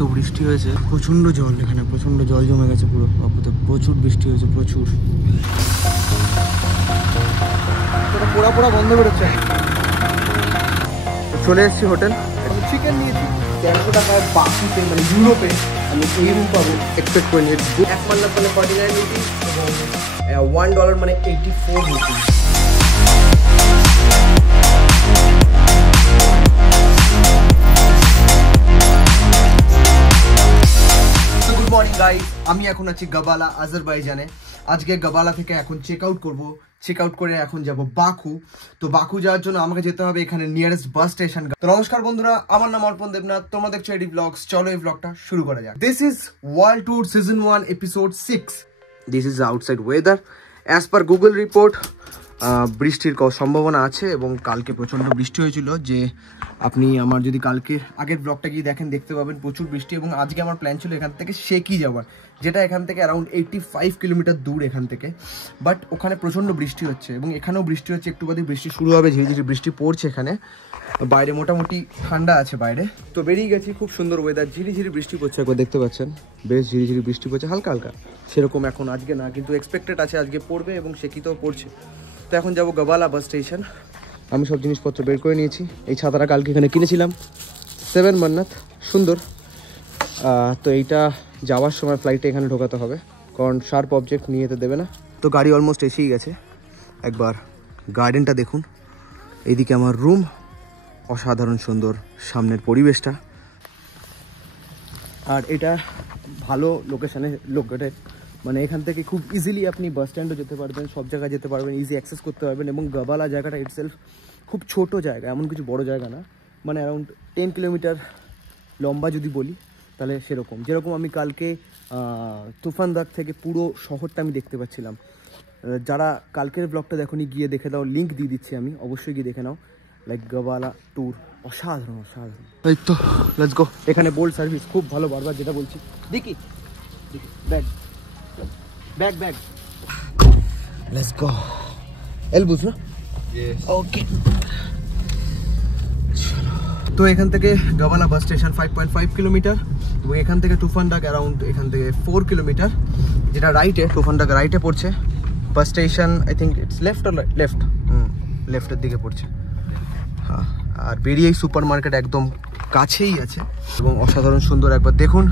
এত বৃষ্টি হয়েছে, প্রচন্ড জল, এখানে প্রচন্ড জল জমে গেছে পুরো, প্রচুর বৃষ্টি হয়েছে, প্রচুর। পোড়া পোড়া গন্ধ বেরোচ্ছে। চলে এসেছি হোটেল, আমি চিকেন নিয়েছি 150 টাকায় বাকিতে, মানে ইউরোপে আমি এই রুম পাবো এক্সপেক্ট করে নিয়েছি। $1 মানে 49 রুপিস এবং $1 মানে 84 রুপিস। গুড মর্নিং গাইস, আমি এখন আছি গাবালা, আজারবাইজানে। আজকে গাবালা থেকে এখন চেক আউট করবো, চেক আউট করে এখন যাব বাকু। তো বাকু যাওয়ার জন্য আমাকে যেতে হবে এখানে নিয়ারেস্ট বাস স্টেশন। তো নমস্কার বন্ধুরা, আমার নাম অর্পণ দেবনাথ, তোমরা দেখছো এডি ব্লগস। চলো এই ব্লগটা শুরু করা যাক। This is world tour season 1 episode 6। This is outside weather. As per Google report বৃষ্টির সম্ভাবনা আছে এবং কালকে প্রচণ্ড বৃষ্টি হয়েছিল। যে আপনি আমার যদি কালকে আগের ব্লগটা গিয়ে দেখেন দেখতে পাবেন প্রচুর বৃষ্টি। এবং আজকে আমার প্ল্যান ছিল এখান থেকে শেকি যাওয়ার, যেটা এখান থেকে অ্যারাউন্ড 85 কিলোমিটার দূর এখান থেকে। বাট ওখানে প্রচণ্ড বৃষ্টি হচ্ছে এবং এখানেও বৃষ্টি হচ্ছে, একটু বাদে বৃষ্টি শুরু হবে, ঝিরিঝিরি বৃষ্টি পড়ছে এখানে। বাইরে মোটামুটি ঠান্ডা আছে বাইরে। তো বেরিয়ে গেছি, খুব সুন্দর ওয়েদার, ঝিরিঝিরি বৃষ্টি পড়ছে, একবার দেখতে পাচ্ছেন, বেশ ঝিরিঝিরি বৃষ্টি পড়ছে, হালকা হালকা সেরকম এখন আজকে না, কিন্তু এক্সপেক্টেড আছে আজকে পড়বে এবং শেকিতেও পড়ছে। তো এখন যাবো গাবালা বাস স্টেশন। আমি সব জিনিসপত্র বের করে নিয়েছি। এই ছাতাটা কালকে এখানে কিনেছিলাম, 7 মান্নাত, সুন্দর। তো এইটা যাওয়ার সময় ফ্লাইটে এখানে ঢোকাতে হবে, কারণ শার্প অবজেক্ট নিয়ে যেতে দেবে না। তো গাড়ি অলমোস্ট এসেই গেছে। একবার গার্ডেনটা দেখুন, এইদিকে আমার রুম, অসাধারণ সুন্দর সামনের পরিবেশটা। আর এটা ভালো লোকেশানে লোকেটেড, মানে এখান থেকে খুব ইজিলি আপনি বাস স্ট্যান্ডও যেতে পারবেন, সব জায়গায় যেতে পারবেন, ইজি অ্যাক্সেস করতে পারবেন। এবং গাবালা জায়গাটা ইটসেলফ খুব ছোট জায়গা, এমন কিছু বড় জায়গা না, মানে অ্যারাউন্ড 10 কিলোমিটার লম্বা যদি বলি তাহলে সেরকম। যেরকম আমি কালকে তুফানদাগ থেকে পুরো শহরটা আমি দেখতে পাচ্ছিলাম। যারা কালকের ব্লগটা দেখোনি গিয়ে দেখে দাও, লিঙ্ক দিয়ে দিচ্ছি আমি, অবশ্যই গিয়ে দেখে নাও। লাইক গাবালা ট্যুর অসাধারণ অসাধারণ। এই তো লেটস গো। এখানে বোল্ট সার্ভিস খুব ভালো, বারবার যেটা বলছি। দেখি bag bag bag, let's go. এলবুস না? ওকে। তো এখান থেকে গাবালা বাস স্টেশন 5.5 কিলোমিটার এবং এখান থেকে তুফানডাক অ্যারাউন্ড এখান থেকে 4 কিলোমিটার, যেটা রাইটে, তুফানডাক রাইটে পড়ছে। Bus station I think it's left or left, লেফটের দিকে পড়ছে। হ্যাঁ, আর বেরিয়েই সুপার মার্কেট একদম কাছেই আছে এবং অসাধারণ সুন্দর। একবার দেখুন,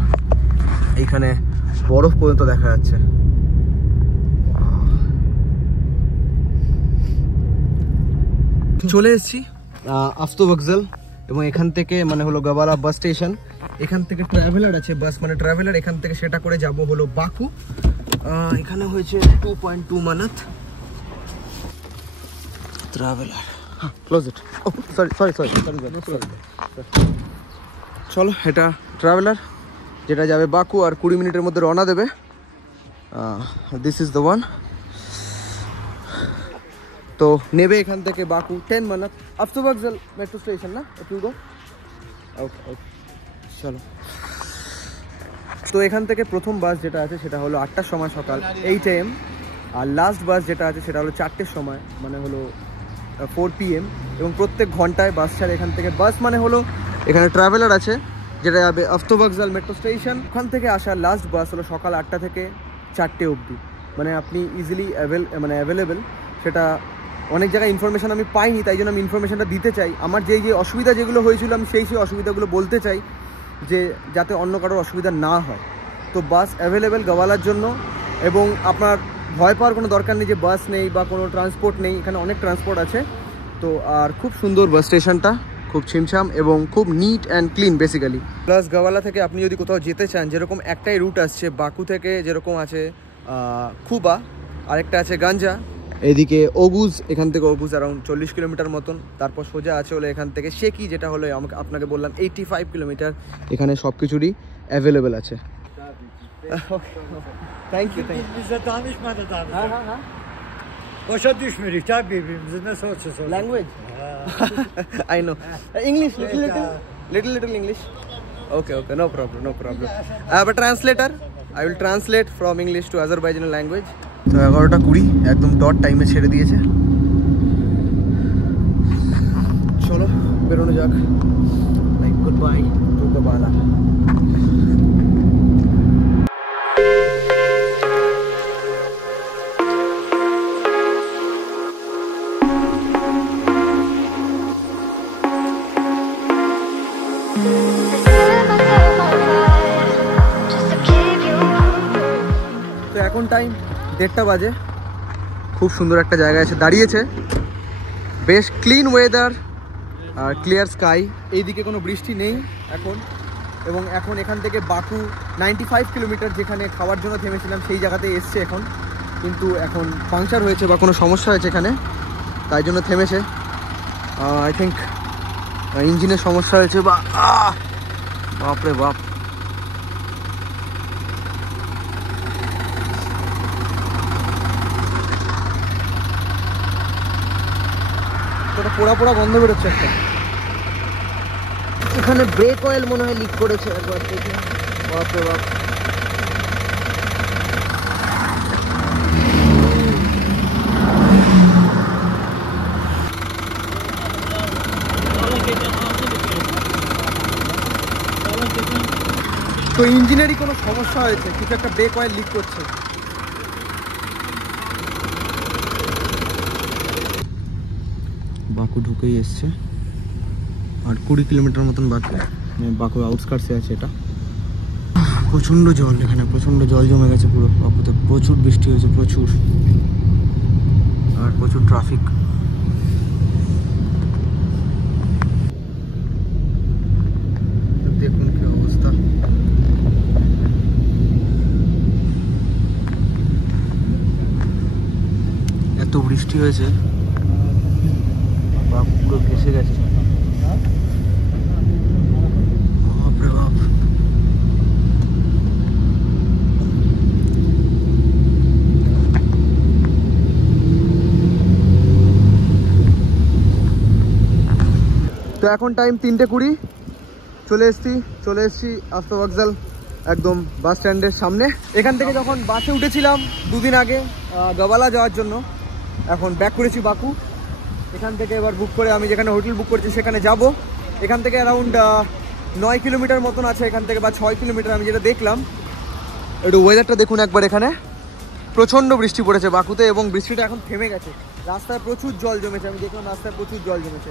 এইখানে বরফ পর্যন্ত দেখা যাচ্ছে। চলে এসেছি আফতো বক্সল এবং এখান থেকে মানে হলো গাবালা বাস স্টেশন। এখান থেকে ট্রাভেলার আছে বাস, মানে ট্রাভেলার এখান থেকে সেটা করে যাব হলো বাকু। এখানে হয়েছে 2.2 মানাত ট্রাভেলার। হ্যাঁ, ক্লোজ ইট। ও সরি সরি সরি সরি। চলো, এটা ট্রাভেলার যেটা যাবে বাকু, আর 20 মিনিটের মধ্যে রওনা দেবে। This is the one. তো নেবে এখান থেকে বাকু 10 মানাত, আফতো বক্সল মেট্রো স্টেশন না, একটু গো। ওকে ওকে, চলো। তো এখান থেকে প্রথম বাস যেটা আছে সেটা হলো 8টার সময় সকাল 8 AM, আর লাস্ট বাস যেটা আছে সেটা হলো 4টের সময়, মানে হলো 4 PM। এবং প্রত্যেক ঘন্টায় বাস ছাড়ে এখান থেকে বাস, মানে হলো এখানে ট্রাভেলার আছে যেটা যাবে আফতো বক্সল মেট্রো স্টেশন। ওখান থেকে আসা লাস্ট বাস হলো সকাল 8টা থেকে 4টে অবধি, মানে আপনি ইজিলি অ্যাভেলেবেল। সেটা অনেক জায়গায় ইনফরমেশান আমি পাইনি, তাই জন্য আমি ইনফরমেশানটা দিতে চাই। আমার যে অসুবিধা যেগুলো হয়েছিল আমি সেই অসুবিধাগুলো বলতে চাই, যে যাতে অন্য কারোর অসুবিধা না হয়। তো বাস অ্যাভেলেবেল গাবালার জন্য, এবং আপনার ভয় পাওয়ার কোনো দরকার নেই যে বাস নেই বা কোনো ট্রান্সপোর্ট নেই, এখানে অনেক ট্রান্সপোর্ট আছে। তো আর খুব সুন্দর বাস স্টেশনটা, খুব ছিমছাম এবং খুব neat and clean basically. Plus Gabala থেকে আপনি যদি কোথাও যেতে চান, যেরকম একটাই রুট আসছে বাকু থেকে, যেরকম আছে খুবা, আরেকটা আছে গাঞ্জা, এদিকে ওগুজ, এখান থেকে ওগুজ অ্যারাউন্ড 40 কিলোমিটার মতন। তারপর সোজা আছে হলো এখান থেকে শেকি, যেটা হলো আপনাকে বললাম 85 কিলোমিটার। এখানে সব কিছুরই অ্যাভেলেবেল আছে। Thank you. Başa düşmürük tabi birbirimize, ne sorsa sor. Language? I know. English, little English. Okay, no problem. I have a translator. I will translate from English to Azerbaijani language. তো 11:20 একদম dot টাইমে ছেড়ে দিয়েছে। চলো বেরোনো যাক। Like goodbye to Gabala. তো এখন টাইম 1:30 বাজে, খুব সুন্দর একটা জায়গা আছে দাঁড়িয়েছে, বেশ ক্লিন ওয়েদার আর ক্লিয়ার স্কাই, এইদিকে কোনো বৃষ্টি নেই এখন। এবং এখন এখান থেকে বাকু 95 কিলোমিটার, যেখানে খাওয়ার জন্য থেমেছিলাম সেই জায়গাতে এসছে এখন, কিন্তু এখন পাংচার হয়েছে বা কোনো সমস্যা হয়েছে এখানে, তাই জন্য থেমেছে। আই থিঙ্ক ইঞ্জিনের সমস্যা হয়েছে বা বাপরে বাপ। ওটা পোড়া পোড়া গন্ধ বেরোচ্ছে একটা। এখানে ব্রেক অয়েল মনে হয় লিক করেছে একবার থেকে। বাপরে বাপ। তো ইঞ্জিনেরই কোনো সমস্যা হয়েছে, কিছু একটা ব্রেক অয়েল লিক করছে। বাকু ঢুকেই এসছে, আর 20 কিলোমিটার মতন বাকি, বাকু আউটস্কার্টসে আছে এটা। প্রচণ্ড জল এখানে, প্রচণ্ড জল জমে গেছে পুরো বাকুতে, প্রচুর বৃষ্টি হয়েছে, প্রচুর, আর প্রচুর ট্রাফিক। দেখুন কি অবস্থা। এত বৃষ্টি হয়েছে, বাকু পুরো ভেসে গেছে। বাপরে বাপ। তো এখন টাইম 3:20, চলে এসছি আস্তা বকজাল, একদম বাস স্ট্যান্ডের সামনে। এখান থেকে যখন বাসে উঠেছিলাম 2 দিন আগে গাবালা যাওয়ার জন্য, এখন ব্যাক করেছি বাকু। এখান থেকে এবার বুক করে আমি যেখানে হোটেল বুক করেছি সেখানে যাব। এখান থেকে অ্যারাউন্ড 9 কিলোমিটার মতন আছে এখান থেকে, বা 6 কিলোমিটার আমি যেটা দেখলাম। একটু ওয়েদারটা দেখুন একবার, এখানে প্রচণ্ড বৃষ্টি পড়েছে বাকুতে, এবং বৃষ্টিটা এখন থেমে গেছে। রাস্তায় প্রচুর জল জমেছে, আমি দেখলাম রাস্তায় প্রচুর জল জমেছে।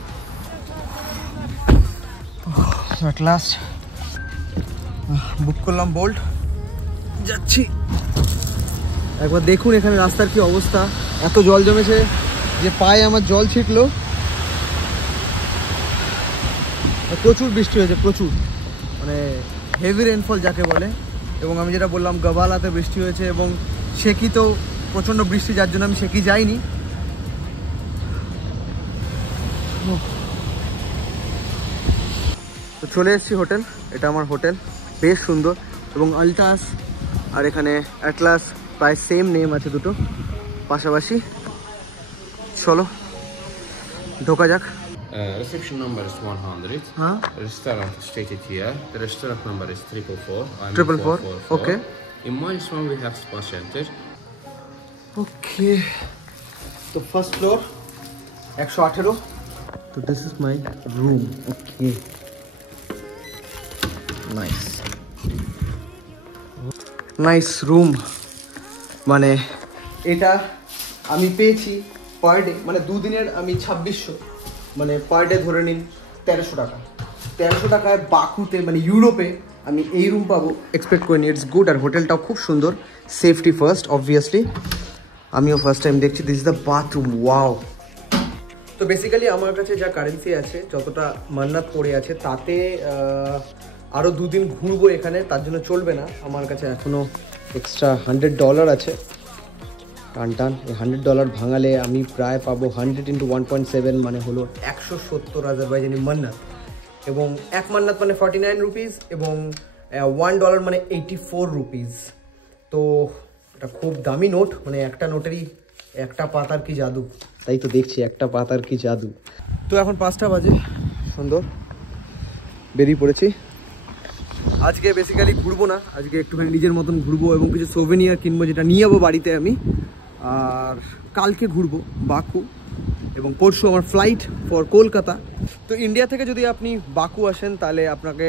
অ্যাট লাস্ট বুক করলাম বোল্ট, যাচ্ছি। একবার দেখুন এখানে রাস্তার কি অবস্থা, এত জল জমেছে যে পায়ে আমার জল ছিটলো। প্রচুর বৃষ্টি হয়েছে, প্রচুর, মানে হেভি রেনফল যাকে বলে। এবং আমি যেটা বললাম গাবালাতে বৃষ্টি হয়েছে, এবং শেকি তো প্রচণ্ড বৃষ্টি, যার জন্য আমি শেকি যাইনি। তো চলে এসেছি হোটেল, এটা আমার হোটেল, বেশ সুন্দর, এবং আলটাস আর এখানে অ্যাটলাস প্রায় সেম নেম আছে, দুটো পাশাপাশি। চলো ঢোকা যাক। Reception number is 100. হ্যাঁ, Restaurant stated here. The restaurant number is 444. 444. Okay. In -1 we have spa center. ওকে, তো ফার্স্ট ফ্লোর 118। তো this is my room. Okay, nice room. মানে এটা আমি পেয়েছি পার ডে, মানে 2 দিনের আমি 2600, মানে পার ডে ধরে নিন 1300 টাকা। 1300 টাকায় বাকুতে, মানে ইউরোপে আমি এই রুম পাবো এক্সপেক্ট করিনি। ইটস গুড, আর হোটেলটাও খুব সুন্দর। সেফটি ফার্স্ট অবভিয়াসলি, আমিও ফার্স্ট টাইম দেখছি। This is the bathroom, wow. তো বেসিক্যালি আমার কাছে যা কারেন্সি আছে, যতটা মান্নাত পড়ে আছে, তাতে আরও 2 দিন ঘুরবো এখানে, তার জন্য চলবে না। আমার কাছে এখনও এক্সট্রা $100 আছে। টান এই $100 ভাঙালে আমি প্রায় পাবো 100 × 1.7, মানে হলো 170 আজারবাইজানি মান্নাত। এবং এক মান্নাত মানে 49 রুপিস, এবং $1 মানে 84 রুপিস। তো এটা খুব দামি নোট, মানে একটা নোটেরই একটা পাতার কি জাদু। তাই তো দেখছি একটা পাতার কি জাদু। তো এখন 5টা বাজে, সুন্দর বেরিয়ে পড়েছি। আজকে বেসিক্যালি ঘুরবো না, আজকে একটুখানি নিজের মতন ঘুরবো এবং কিছু সোভেনিয়ার কিনবো, যেটা নিয়ে যাবো বাড়িতে আমি। আর কালকে ঘুরবো বাকু, এবং পরশু আমার ফ্লাইট ফর কলকাতা। তো ইন্ডিয়া থেকে যদি আপনি বাকু আসেন, তাহলে আপনাকে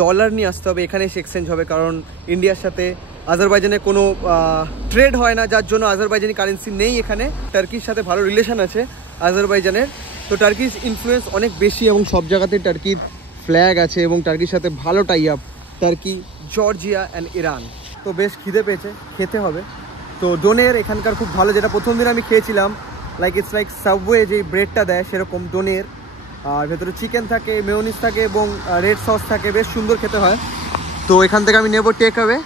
ডলার নিয়ে আসতে হবে, এখানে এসে এক্সচেঞ্জ হবে, কারণ ইন্ডিয়ার সাথে আজারবাইজানে কোনো ট্রেড হয় না, যার জন্য আজারবাইজানি কারেন্সি নেই এখানে। টার্কির সাথে ভালো রিলেশন আছে আজারবাইজানের, তো টার্কির ইনফ্লুয়েন্স অনেক বেশি, এবং সব জায়গাতে টার্কির ফ্ল্যাগ আছে এবং টার্কির সাথে ভালো tie up, Turkey, Georgia and Iran. তো বেশ খিদে পেয়েছে, খেতে হবে। তো ডোনের এখানকার খুব ভালো, যেটা প্রথম দিন আমি খেয়েছিলাম, ইটস লাইক সাবওয়ে যে ব্রেডটা দেয় সেরকম ডোনের, আর ভেতরে চিকেন থাকে, মেয়োনিজ থাকে এবং রেড সস থাকে, বেশ সুন্দর খেতে হয়। তো এখান থেকে আমি নেব take away.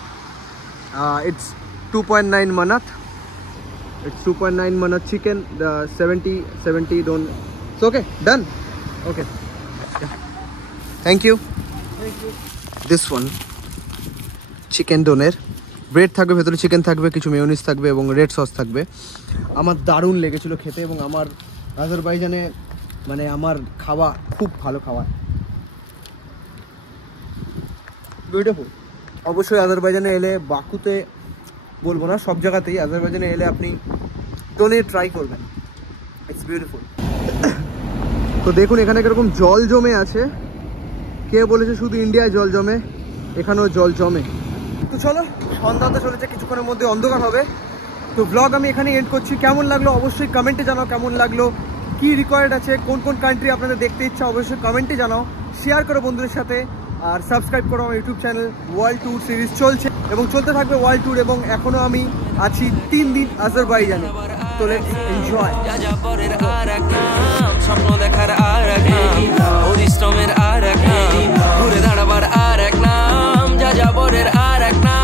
It's 2.9 manat, it's 2.9 manat chicken, the 70 don't. It's okay, done. Okay, yeah. Thank you. This one chicken doner, bread থাকবে, ভেতরে চিকেন থাকবে, কিছু মেয়োনিজ থাকবে এবং রেড সস থাকবে। আমার দারুণ লেগেছিলো খেতে এবং আমার আজারবাইজানে মানে আমার খাওয়া খুব ভালো খাওয়া, বিউটিফুল। অবশ্যই আজারবাইজানে এলে, বাকুতে বলবো না, সব জায়গাতেই আজারবাইজানে এলে আপনি ডোনের ট্রাই করবেন, ইটস বিউটিফুল। তো দেখুন এখানে কিরকম জল জমে আছে, কে বলেছে শুধু ইন্ডিয়ায় জল জমে, এখানেও জল জমে। তো চলো, সন্ধ্যা হতে চলেছে, কিছুক্ষণের মধ্যে অন্ধকার হবে। তো ব্লগ আমি এখানে এন্ড করছি। কেমন লাগলো অবশ্যই কমেন্টে জানাও, কেমন লাগলো, কি রিকোয়ার্ড আছে, কোন কোন কান্ট্রি আপনাদের দেখতে ইচ্ছা অবশ্যই কমেন্টে জানাও, শেয়ার করো বন্ধুদের সাথে, আর সাবস্ক্রাইব করো আমার YouTube channel. World tour series চলছে এবং চলতে থাকবে ওয়ার্ল্ড ট্যুর, এবং এখনও আমি আছি 3 দিন আজারবাইজানে। তো লেটস এনজয়। স্বপ্ন দেখার আর এক নাম, পরিশ্রমের আর এক নাম, ঘুরে দাঁড়াবার আর এক নাম, যাযাবরের আর এক নাম।